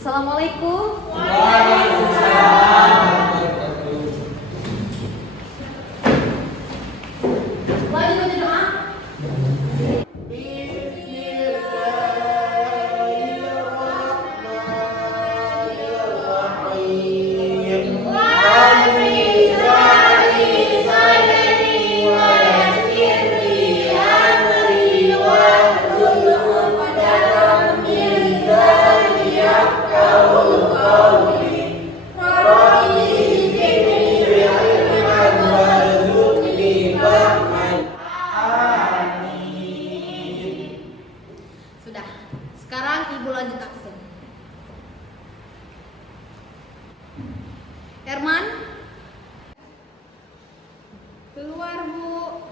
Assalamualaikum. Waalaikumsalam. Lanjut baca doa. Sudah. Sekarang Ibu lanjut absen. Herman, keluar Bu.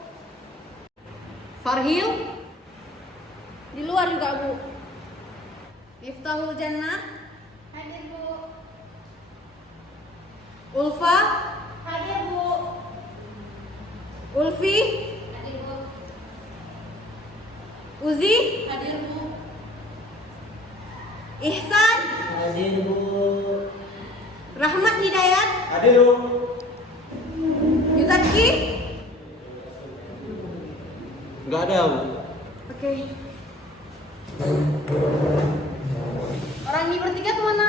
Farhil, di luar juga Bu. Miftahul Jannah, hadir Bu. Ulfa, hadir Bu. Ulfi, hadir Bu. Uzi, hadir Bu. Ihsan, Hadir Bu. Rahmat Hidayat, Hadir Bu. Yuzaki. Enggak ada Bu. Oke. Orang ini bertiga kemana?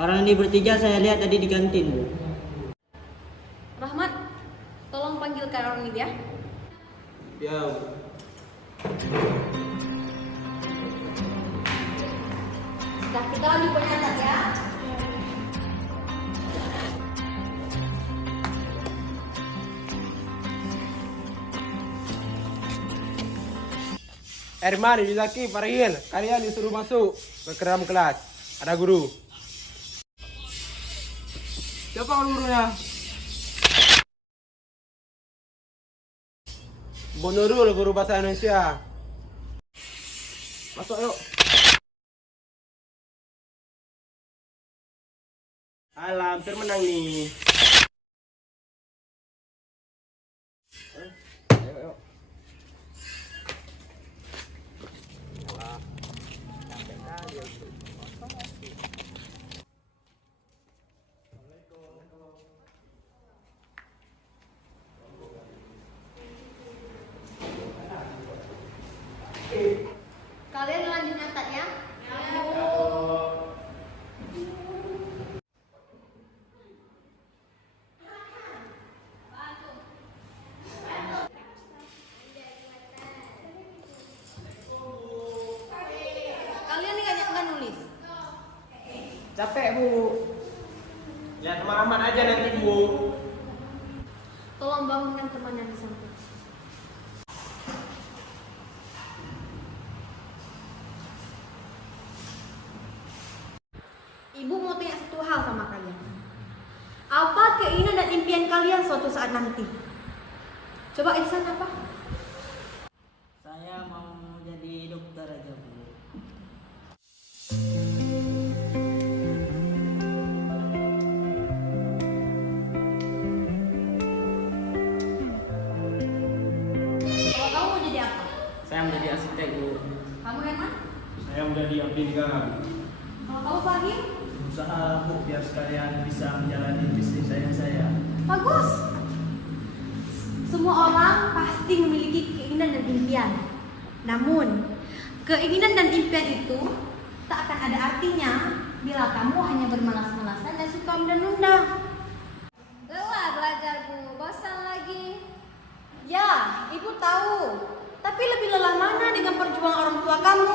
Orang ini bertiga saya lihat tadi di kantin, Bu. Rahmat, tolong panggilkan orang ini ya. Ya Bu. Sudah, kita lanjut penyatat ya. Herman, Yuzaki, Farhil, kalian disuruh masuk ke dalam kelas. Ada guru. Siapa gurunya? Bu Nurul, guru bahasa Indonesia. Masuk yuk. Alah, hampir menang nih. Ayo, yuk. Kalian lanjut nyatat ya. Kalian nggak nulis. Capek Bu. Ya teman-teman aja nanti Bu. Tolong bangunkan teman yang di samping. Ibu mau tanya satu hal sama kalian. Apa keinginan dan impian kalian suatu saat nanti? Coba Ihsan apa? Saya mau jadi dokter aja, Bu. Kalau kamu mau jadi apa? Saya menjadi arsitek Bu. Kamu Herman? Saya menjadi abdi negara. Kalau kamu Fahim? Usaha Bu biar sekalian bisa menjalani bisnis saya. Bagus. Semua orang pasti memiliki keinginan dan impian. Namun, keinginan dan impian itu tak akan ada artinya bila kamu hanya bermalas-malasan dan suka menunda-nunda. Lelah belajar Bu, bosan lagi. Ya, ibu tahu. Tapi lebih lelah mana dengan perjuangan orang tua kamu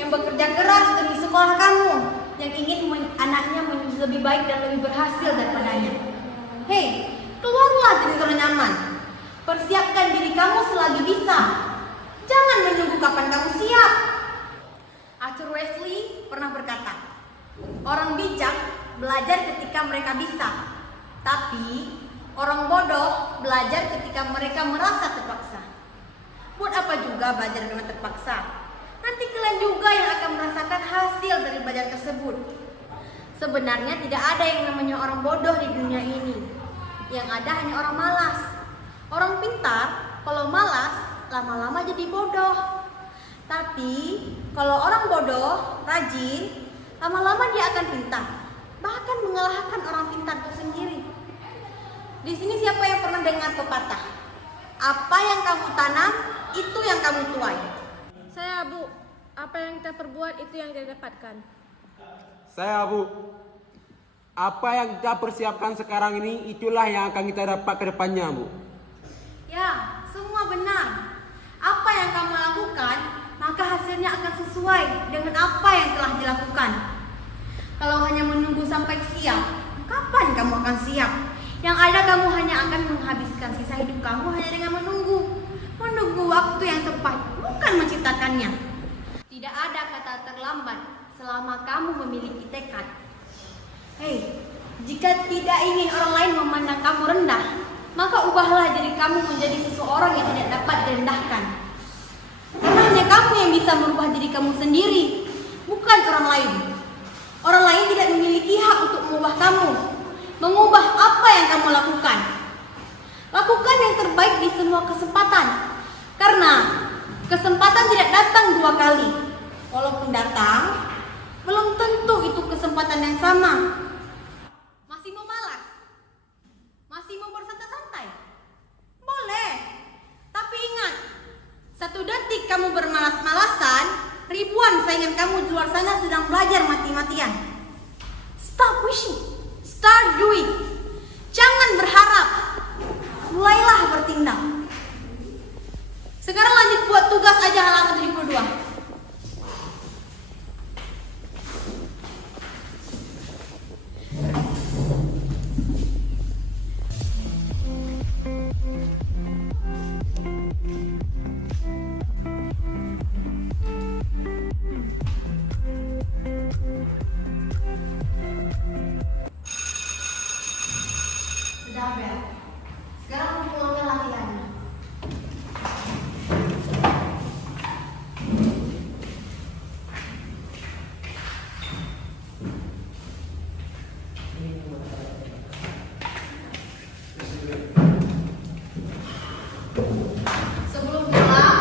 yang bekerja keras demi sekolah kamu, yang ingin anaknya menjadi lebih baik dan lebih berhasil daripadanya. Hei, keluarlah dari zona nyaman. Persiapkan diri kamu selagi bisa. Jangan menunggu kapan kamu siap. Arthur Wesley pernah berkata, orang bijak belajar ketika mereka bisa, tapi orang bodoh belajar ketika mereka merasa terpaksa. Buat apa juga belajar dengan terpaksa? Nanti kalian juga yang akan merasakan hasil dari belajar tersebut. Sebenarnya tidak ada yang namanya orang bodoh di dunia ini. Yang ada hanya orang malas. Orang pintar kalau malas lama-lama jadi bodoh. Tapi kalau orang bodoh, rajin, lama-lama dia akan pintar, bahkan mengalahkan orang pintar itu sendiri. Di sini siapa yang pernah dengar pepatah? Apa yang kamu tanam, itu yang kamu tuai. Saya, Bu. Apa yang kita perbuat itu yang kita dapatkan. Saya, Bu. Apa yang kita persiapkan sekarang ini, itulah yang akan kita dapat ke depannya, Bu. Ya, semua benar. Apa yang kamu lakukan, maka hasilnya akan sesuai dengan apa yang telah dilakukan. Kalau hanya menunggu sampai siap, kapan kamu akan siap? Yang ada kamu hanya akan menghabiskan sisa hidup kamu hanya dengan menunggu. Menunggu waktu yang tepat, bukan menciptakannya. Tidak ada kata terlambat selama kamu memiliki tekad. Hei, jika tidak ingin orang lain memandang kamu rendah, maka ubahlah diri kamu menjadi seseorang yang tidak dapat direndahkan. Karena hanya kamu yang bisa merubah diri kamu sendiri, bukan orang lain. Orang lain tidak memiliki hak untuk mengubah kamu, mengubah apa yang kamu lakukan. Lakukan yang terbaik di semua kesempatan, karena kesempatan tidak datang 2 kali. Walaupun datang, belum tentu itu kesempatan yang sama. Masih mau malas? Masih mau bersantai-santai? Boleh. Tapi ingat, 1 detik kamu bermalas-malasan, ribuan saingan kamu di luar sana sedang belajar mati-matian. Stop wishing, start doing. Jangan berharap, mulailah bertindak. Sekarang lanjut buat tugas aja halaman 72. Sudah, Bel. Sekarang kamu pulangnya latihannya. Sebelum pulang,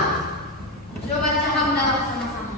coba baca hamdalah sama-sama.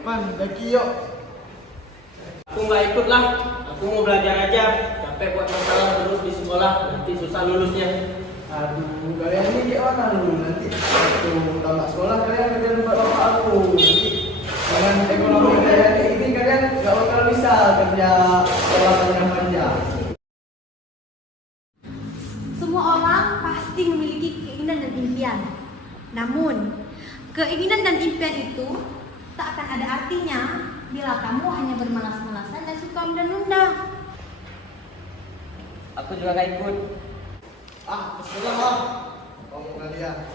Man, lagi yuk. Aku nggak ikut lah. Aku mau belajar aja. Capek buat masalah terus di sekolah. Nanti susah lulusnya. Aduh, kalian ini gimana lu? Nanti waktu tamat sekolah kalian kerja tempat bapak aku. Nanti dengan ekonomi kalian ini kalian gak bakal bisa kerja sekolah panjang-panjang. Semua orang pasti memiliki keinginan dan impian. Namun, keinginan dan impian itu tak akan ada artinya bila kamu hanya bermalas-malasan dan suka menunda-nunda. Aku juga nggak ikut. Ah, sekolah ah. Kamu kalian.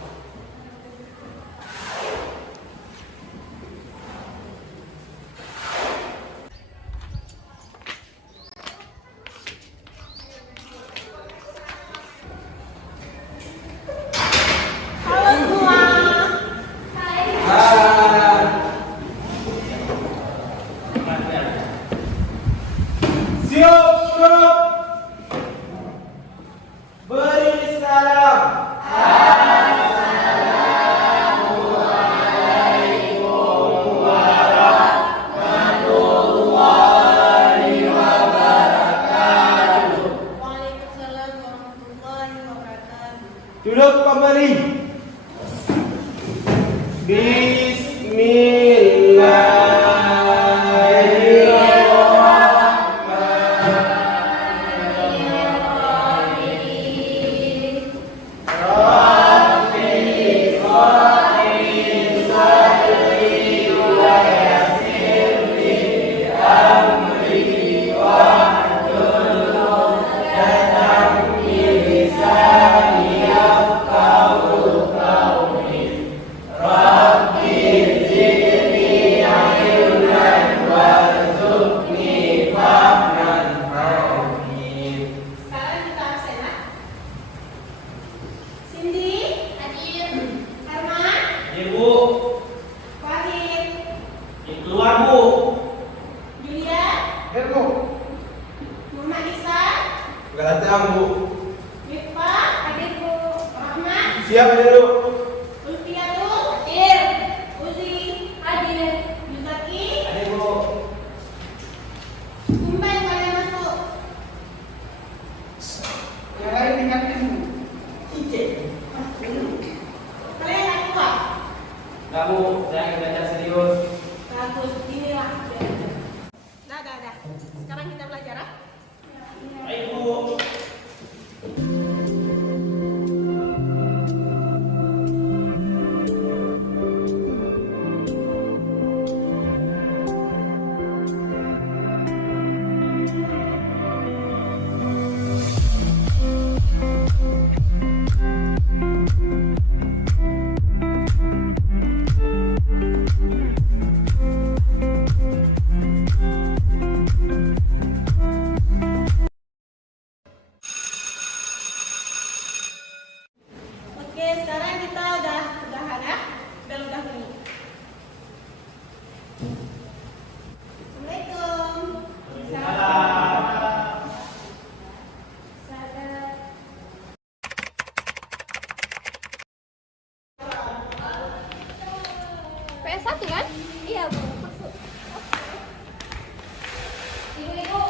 Halo semua. Siap, siap. Beri salam. Datang, Bu. Mifa, hadir Bu. Rahmat, Siap dulu. Ulfiatul, hadir. Uzi, hadir. Yusaki, Hadir, Bu. Kumbay, kalian masuk. Yang lain di kantin. Kalian yang keluar. Kamu, saya akan belajar serius. Bagus, inilah. Dah. Sekarang kita belajar ah. Baik, Bu. Oke, sekarang kita udah ya. Udah nih. Assalamualaikum. PS1 kan? Iya, Bu. Masuk. Ibu-ibu,